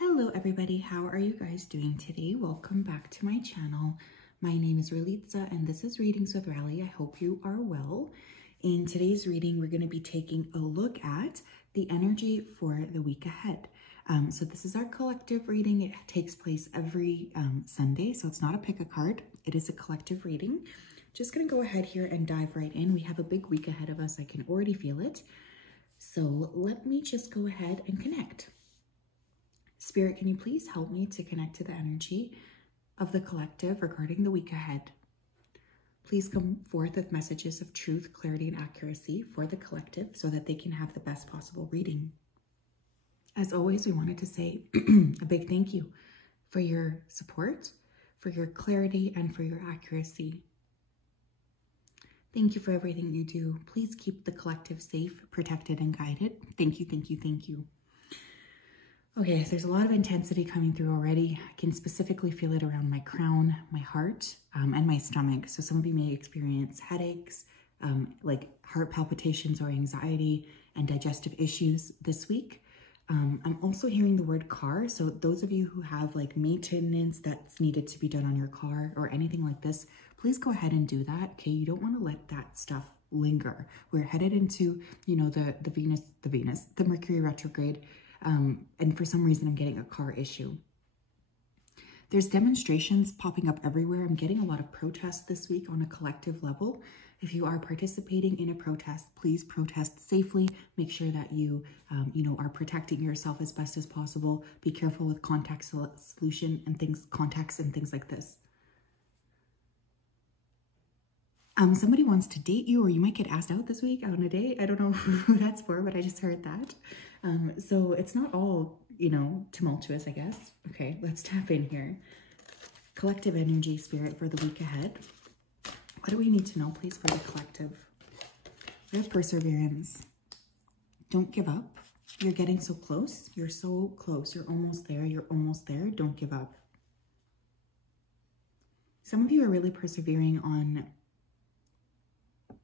Hello everybody, how are you guys doing today? Welcome back to my channel. My name is Ralitza and this is Readings with Rally. I hope you are well. In today's reading, we're going to be taking a look at the energy for the week ahead. So this is our collective reading. It takes place every Sunday, so it's not a pick a card. It is a collective reading. Just going to go ahead here and dive right in. We have a big week ahead of us. I can already feel it. So let me just go ahead and connect. Spirit, can you please help me to connect to the energy of the collective regarding the week ahead? Please come forth with messages of truth, clarity, and accuracy for the collective so that they can have the best possible reading. As always, we wanted to say a big thank you for your support, for your clarity, and for your accuracy. Thank you for everything you do. Please keep the collective safe, protected, and guided. Thank you, thank you, thank you. Okay, there's a lot of intensity coming through already. I can specifically feel it around my crown, my heart, and my stomach. So some of you may experience headaches, like heart palpitations or anxiety and digestive issues this week. I'm also hearing the word car. So those of you who have like maintenance that's needed to be done on your car or anything like this, please go ahead and do that. Okay, you don't want to let that stuff linger. We're headed into, you know, the Mercury retrograde. And for some reason, I'm getting a car issue. There's demonstrations popping up everywhere. I'm getting a lot of protests this week on a collective level. If you are participating in a protest, please protest safely. Make sure that you, are protecting yourself as best as possible. Be careful with contacts and things like this. Somebody wants to date you, or you might get asked out this week on a date. I don't know who that's for, but I just heard that. So it's not all, tumultuous, I guess. Okay, let's tap in here. Collective energy, spirit for the week ahead. What do we need to know, please, for the collective? We have perseverance. Don't give up. You're getting so close. You're so close. You're almost there. You're almost there. Don't give up. Some of you are really persevering on...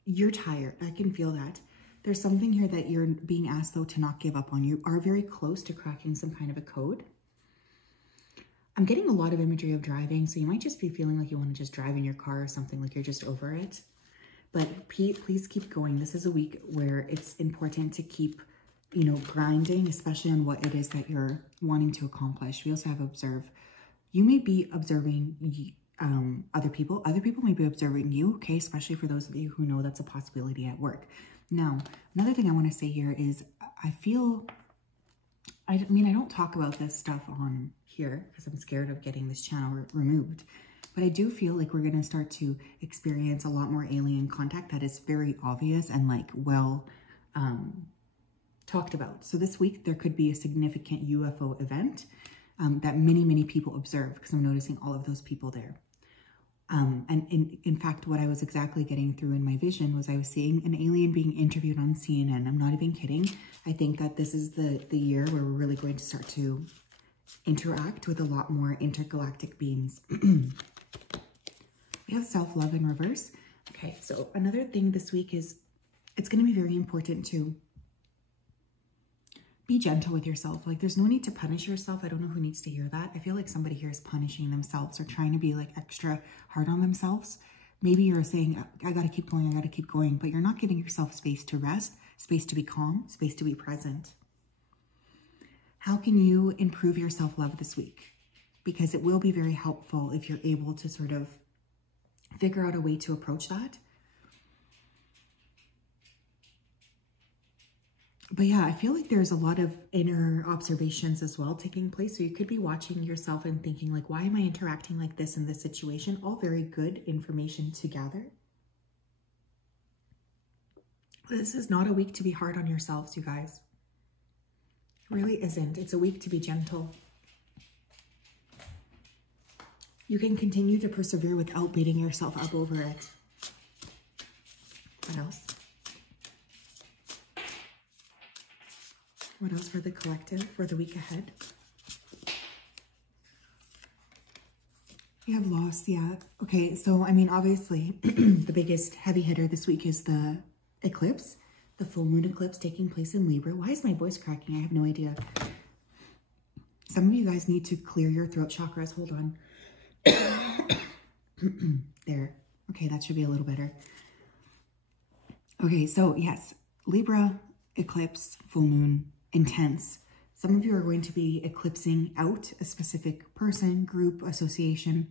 You're tired. I can feel that. There's something here that you're being asked, though, to not give up on. You are very close to cracking some kind of a code. I'm getting a lot of imagery of driving, so you might just be feeling like you want to just drive in your car or something, like you're just over it. But please keep going. This is a week where it's important to keep, grinding, especially on what it is that you're wanting to accomplish. We also have observe. You may be observing other people may be observing you, okay, especially for those of you who know that's a possibility at work. Now, another thing I want to say here is I don't talk about this stuff on here because I'm scared of getting this channel removed, but I do feel like we're going to start to experience a lot more alien contact that is very obvious and like well talked about. So this week there could be a significant UFO event that many people observe, because I'm noticing all of those people there. And in fact, what I was exactly getting through in my vision was I was seeing an alien being interviewed on CNN. I'm not even kidding. I think that this is the year where we're really going to start to interact with a lot more intergalactic beings. We have self-love in reverse. Okay, so another thing this week is it's going to be very important to be gentle with yourself. Like, there's no need to punish yourself. I don't know who needs to hear that. I feel like somebody here is punishing themselves or trying to be like extra hard on themselves. Maybe you're saying, I got to keep going, but you're not giving yourself space to rest, space to be calm, space to be present. How can you improve your self-love this week? Because it will be very helpful if you're able to sort of figure out a way to approach that. But yeah, I feel like there's a lot of inner observations as well taking place. So you could be watching yourself and thinking like, why am I interacting like this in this situation? All very good information to gather. This is not a week to be hard on yourselves, you guys. It really isn't. It's a week to be gentle. You can continue to persevere without beating yourself up over it. What else? What else for the collective for the week ahead? We have loss, yeah. Okay, so I mean, obviously, the biggest heavy hitter this week is the eclipse, the full moon eclipse taking place in Libra. Why is my voice cracking? I have no idea. Some of you guys need to clear your throat chakras. Hold on. There. Okay, that should be a little better. Okay, so yes, Libra, eclipse, full moon, intense. Some of you are going to be eclipsing out a specific person, group, association.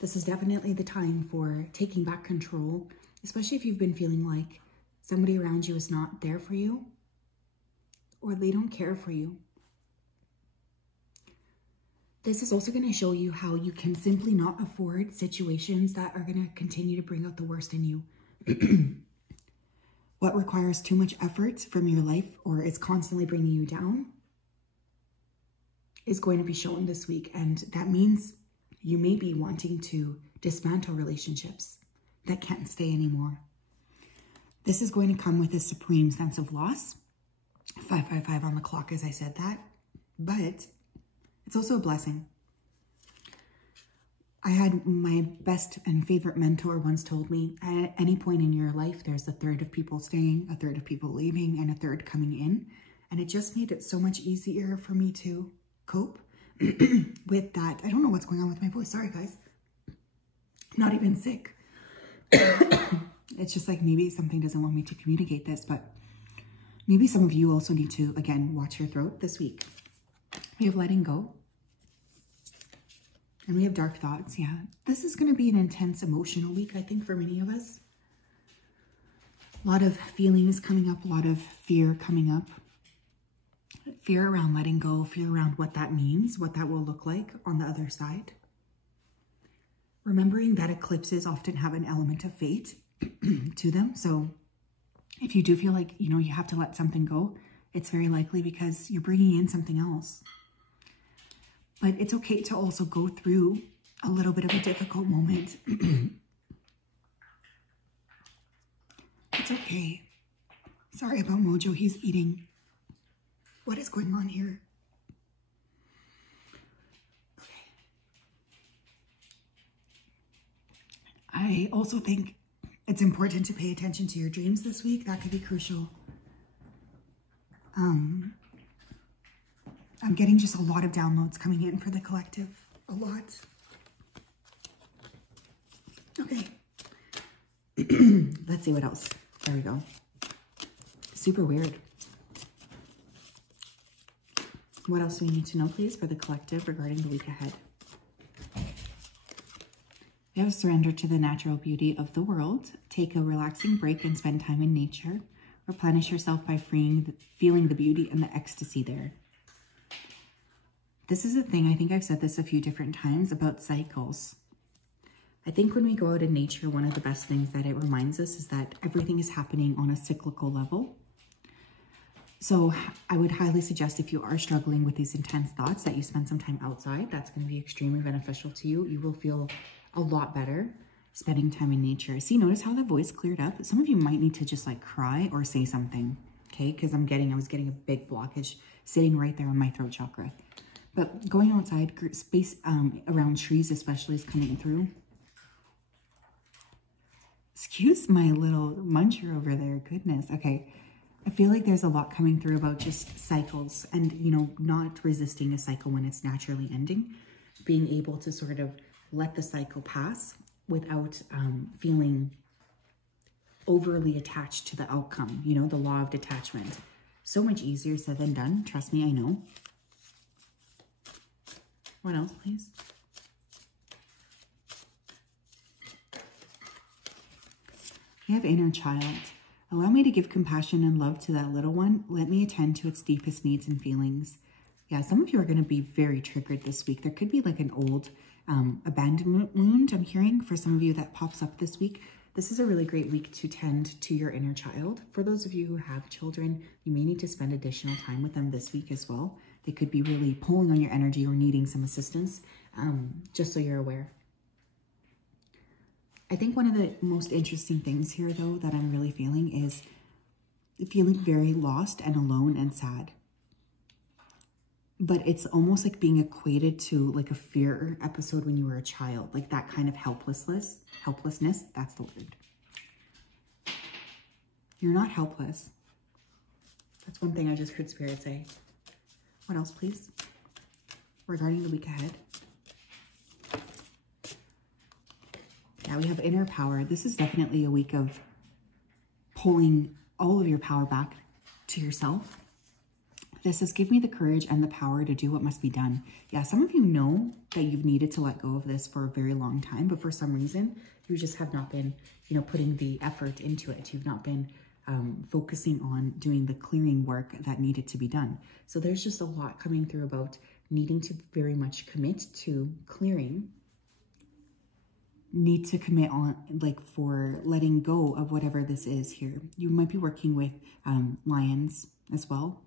This is definitely the time for taking back control, especially if you've been feeling like somebody around you is not there for you or they don't care for you. This is also going to show you how you can simply not afford situations that are going to continue to bring out the worst in you. What requires too much effort from your life or is constantly bringing you down is going to be shown this week. And that means you may be wanting to dismantle relationships that can't stay anymore. This is going to come with a supreme sense of loss. 555 on the clock as I said that. But it's also a blessing. I had my best and favorite mentor once told me, at any point in your life, there's a third of people staying, a third of people leaving, and a third coming in. And it just made it so much easier for me to cope with that. I don't know what's going on with my voice. Sorry, guys. I'm not even sick. It's just like maybe something doesn't want me to communicate this, but maybe some of you also need to, again, watch your throat this week. We have letting go. And we have dark thoughts. Yeah, this is going to be an intense emotional week, I think, for many of us. A lot of feelings coming up, a lot of fear coming up. Fear around letting go, fear around what that means, what that will look like on the other side. Remembering that eclipses often have an element of fate to them. So if you do feel like, you know, you have to let something go, it's very likely because you're bringing in something else. But it's okay to also go through a little bit of a difficult moment. It's okay. Sorry about Mojo. He's eating. What is going on here? Okay. I also think it's important to pay attention to your dreams this week. That could be crucial. I'm getting just a lot of downloads coming in for the collective. A lot. Okay. Let's see what else. There we go. Super weird. What else do we need to know, please, for the collective regarding the week ahead? We have surrender to the natural beauty of the world. Take a relaxing break and spend time in nature. Replenish yourself by feeling the beauty and the ecstasy there. This is a thing, I think I've said this a few different times about cycles. I think when we go out in nature, one of the best things that it reminds us is that everything is happening on a cyclical level. So I would highly suggest if you are struggling with these intense thoughts that you spend some time outside. That's going to be extremely beneficial to you. You will feel a lot better spending time in nature. See, notice how the voice cleared up? Some of you might need to just like cry or say something, okay? Because I was getting a big blockage sitting right there on my throat chakra. But going outside, space around trees especially is coming through. Excuse my little muncher over there. Goodness. Okay. I feel like there's a lot coming through about just cycles and, you know, not resisting a cycle when it's naturally ending. Being able to sort of let the cycle pass without feeling overly attached to the outcome. You know, the law of detachment. So much easier said than done. Trust me, I know. What else, please? We have inner child. Allow me to give compassion and love to that little one. Let me attend to its deepest needs and feelings. Yeah, some of you are going to be very triggered this week. There could be like an old abandonment wound, I'm hearing, for some of you that pops up this week. This is a really great week to tend to your inner child. For those of you who have children, you may need to spend additional time with them this week as well. They could be really pulling on your energy or needing some assistance, just so you're aware. I think one of the most interesting things here, though, that I'm really feeling is feeling very lost and alone and sad. But it's almost like being equated to like a fear episode when you were a child, like that kind of helplessness, that's the word. You're not helpless. That's one thing I just heard Spirit say. What else, please? regarding the week ahead. Yeah, we have inner power. This is definitely a week of pulling all of your power back to yourself. This says, give me the courage and the power to do what must be done. Yeah, some of you know that you've needed to let go of this for a very long time, but for some reason, you just have not been, you know, putting the effort into it. You've not been focusing on doing the clearing work that needed to be done. So there's just a lot coming through about needing to very much commit to clearing. Need to commit on, like, for letting go of whatever this is here. You might be working with lions as well.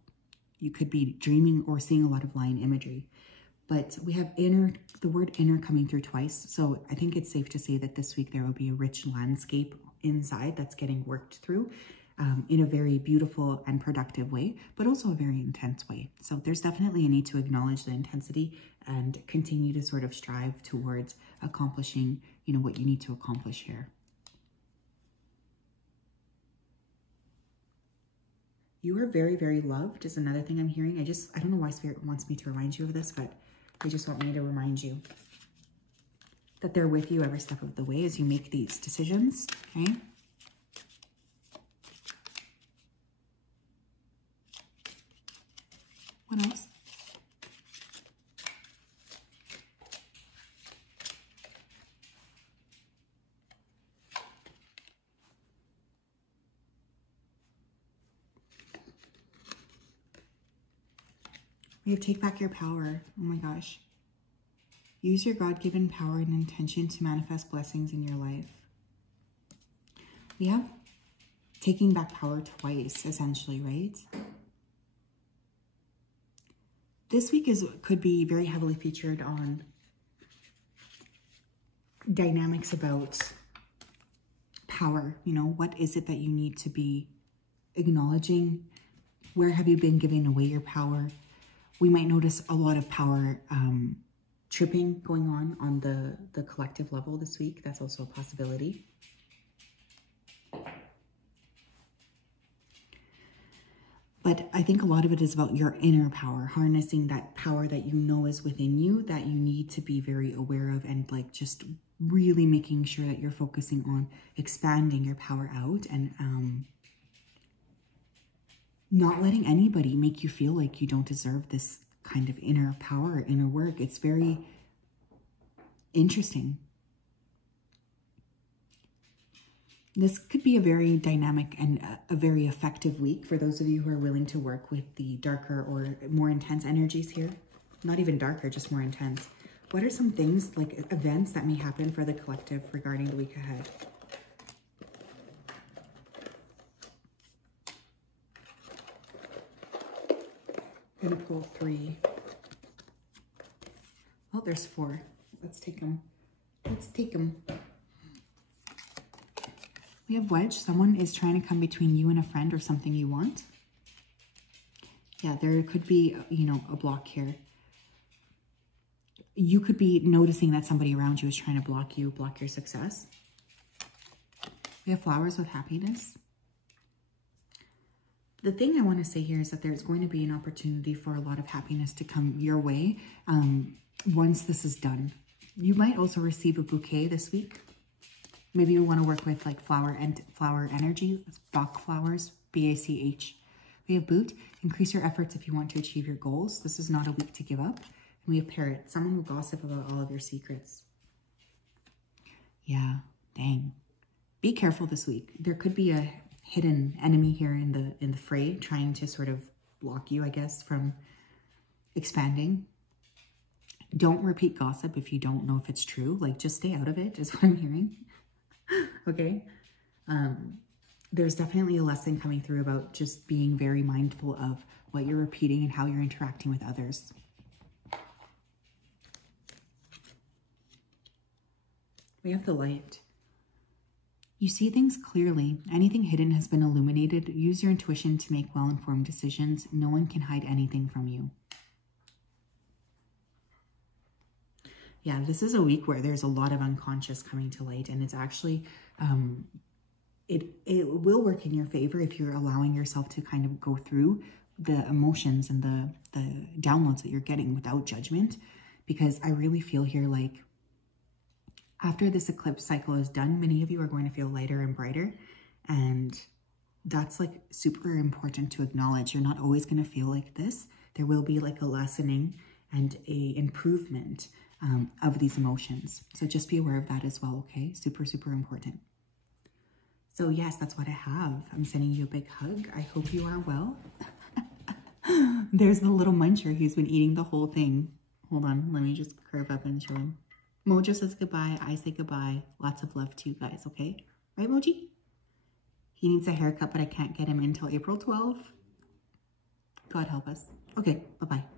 You could be dreaming or seeing a lot of lion imagery. But we have inner, the word inner coming through twice. So I think it's safe to say that this week there will be a rich landscape inside that's getting worked through in a very beautiful and productive way, but also a very intense way. So there's definitely a need to acknowledge the intensity and continue to sort of strive towards accomplishing, you know, what you need to accomplish here. You are very, very loved is another thing I'm hearing. I don't know why Spirit wants me to remind you of this, but they just want me to remind you that they're with you every step of the way as you make these decisions, okay? What else? We have take back your power. Oh my gosh. Use your God-given power and intention to manifest blessings in your life. We have taking back power twice, essentially, right? This week could be very heavily featured on dynamics about power. You know, what is it that you need to be acknowledging? Where have you been giving away your power? We might notice a lot of power tripping going on the collective level this week. That's also a possibility. But I think a lot of it is about your inner power, harnessing that power that you know is within you, that you need to be very aware of, and like just really making sure that you're focusing on expanding your power out and not letting anybody make you feel like you don't deserve this kind of inner power, inner work. It's very interesting. This could be a very dynamic and a very effective week for those of you who are willing to work with the darker or more intense energies here. Not even darker, just more intense. What are some things, like events that may happen for the collective regarding the week ahead? I'm going to pull 3. Oh, there's 4. Let's take them. Let's take them. We have wedge. Someone is trying to come between you and a friend or something you want. Yeah, there could be, you know, a block here. You could be noticing that somebody around you is trying to block you, block your success. We have flowers with happiness. The thing I want to say here is that there's going to be an opportunity for a lot of happiness to come your way once this is done. You might also receive a bouquet this week. Maybe you want to work with like flower energy. It's Bach flowers, B-A-C-H. We have boot. Increase your efforts if you want to achieve your goals. This is not a week to give up. And we have parrot. Someone will gossip about all of your secrets. Yeah, dang. Be careful this week. There could be a hidden enemy here in the fray trying to sort of block you, I guess, from expanding. Don't repeat gossip if you don't know if it's true. Like, just stay out of it is what I'm hearing. Okay. There's definitely a lesson coming through about just being very mindful of what you're repeating and how you're interacting with others. We have the light. You see things clearly. Anything hidden has been illuminated. Use your intuition to make well-informed decisions. No one can hide anything from you. Yeah, this is a week where there's a lot of unconscious coming to light, and it's actually, it will work in your favor if you're allowing yourself to kind of go through the emotions and the downloads that you're getting without judgment, because I really feel here like after this eclipse cycle is done, many of you are going to feel lighter and brighter, and that's like super important to acknowledge. You're not always going to feel like this. There will be like a lessening and a improvement of these emotions. So just be aware of that as well, okay? Super, super important. So yes, that's what I have. I'm sending you a big hug. I hope you are well. There's the little muncher who's been eating the whole thing. Hold on, let me just curve up and show him. Mojo says goodbye. I say goodbye. Lots of love to you guys, okay? Right, Moji? He needs a haircut, but I can't get him until April 12th. God help us. Okay, bye-bye.